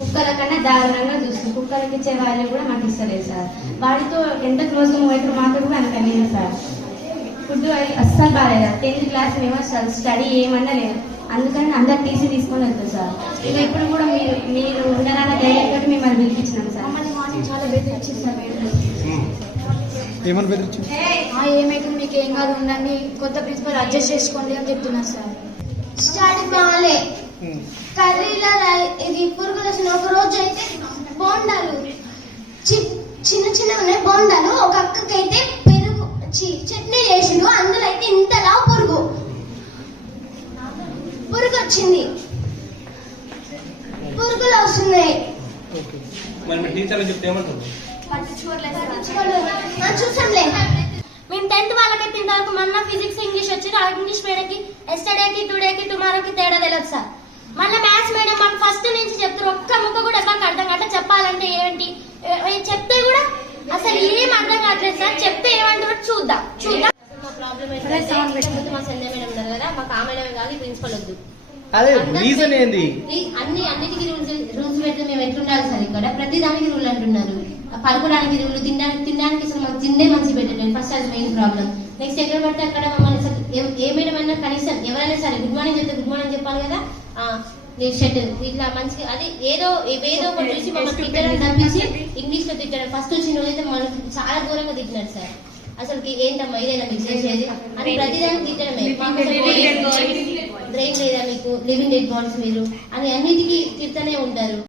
కుక్కల కన్నా దారుణంగా చూస్తుంది. కుక్కలకి ఇచ్చే వాల్యూ కూడా మాకు ఇస్తలేదు సార్. వాడితో ఎంత క్లోజ్ అయితే మాకు కూడా అంత లేదు సార్. ఫుడ్ అస్సలు బాగాలేదు. 10th క్లాస్ మేము అసలు స్టడీ ఏమన్నా లేదు. అందుకని అందరు టీసీ తీసుకొని వెళ్తాం సార్. ఇక ఇప్పుడు కూడా మీరు ఉండరాన్న ధైర్యం తోటి మిమ్మల్ని పిలిపించినాం సార్. మార్నింగ్ చాలా బెదిరించింది సార్. ఏమని బెదిరించింది? ఏమైతే మీకు ఏం కాదు ఉండండి, కొత్త ప్రిన్సిపల్ అడ్జస్ట్ చేసుకోండి అని చెప్తున్నారు సార్. స్టడీ బాగాలే, కర్రీల ఇది పురుగులు వచ్చిన ఒక రోజు అయితే బోండాలు చిన్న చిన్న ఉన్నాయి బోండాలు. ఒక అక్కకైతే పెరుగు చట్నీ చేసిండు, అందులో అయితే ఇంతలా పురుగు వచ్చింది. పురుగులు వస్తున్నాయి. చూసాంలే. మేము 10th వాళ్ళకైతే ఇంతవరకు మొన్న ఫిజిక్స్ ఇంగ్లీష్ వచ్చి ఇంగ్లీష్ మేడంకి ఎస్టర్డేకి టుడేకి టుమారోకి తేడా తెలియదు సార్. మళ్ళీ మ్యాథ్స్ మేడం మాకు ఫస్ట్ నుంచి చెప్తారు, ఒక్క ముక్క కూడా ఎవరికి అర్థం కావట్లేదు. చెప్పాలంటే ఏంటి చెప్తే కూడా అసలు ఏం అర్థం కావట్లేదు సార్. చెప్తే ఏమంటారు చూద్దాం. మా ప్రాబ్లం ఏంటంటే మా సంధ్య మేడం ఉన్నారు కదా, మాకు ఆ మేడం కాదు ప్రిన్సిపల్ వద్దు. అదే రీజన్ ఏంది? అన్నిటికీ రూల్స్ పెడితే మేము ఎట్లుండాలి సార్? ఇక్కడ ప్రతి దానికి రూల్ అంటున్నారు. పడుకోవడానికి రూల్, తినడానికి అసలు మాకు తిండే మంచి పెట్టలేదు. ఫస్ట్ అది మెయిన్ ప్రాబ్లం. నెక్స్ట్ ఎక్కడ పడితే అక్కడ మమ్మల్ని ఏమైనా కనీసం ఎవరైనా సరే గుడ్ మార్నింగ్ చెప్తే గుడ్ మార్నింగ్ చెప్పాలి కదా. షటిల్ ఇట్లా మంచిగా అది ఏదో ఒకటి చూసి మమ్మల్ని తిట్టడం తప్పించి ఇంగ్లీష్ లో తిట్టడం. ఫస్ట్ వచ్చిన రోజైతే మనకి చాలా దూరంగా తిట్టినారు సార్. అసలు ఏంటమ్మా ఇదేనా మీకు చేసేది అని ప్రతిదానికి తిట్టడమే. బ్రెయిన్ లేదా మీకు, లివింగ్ డెడ్ బాడీస్ మీరు అని అన్నిటికీ తిట్టనే ఉంటారు.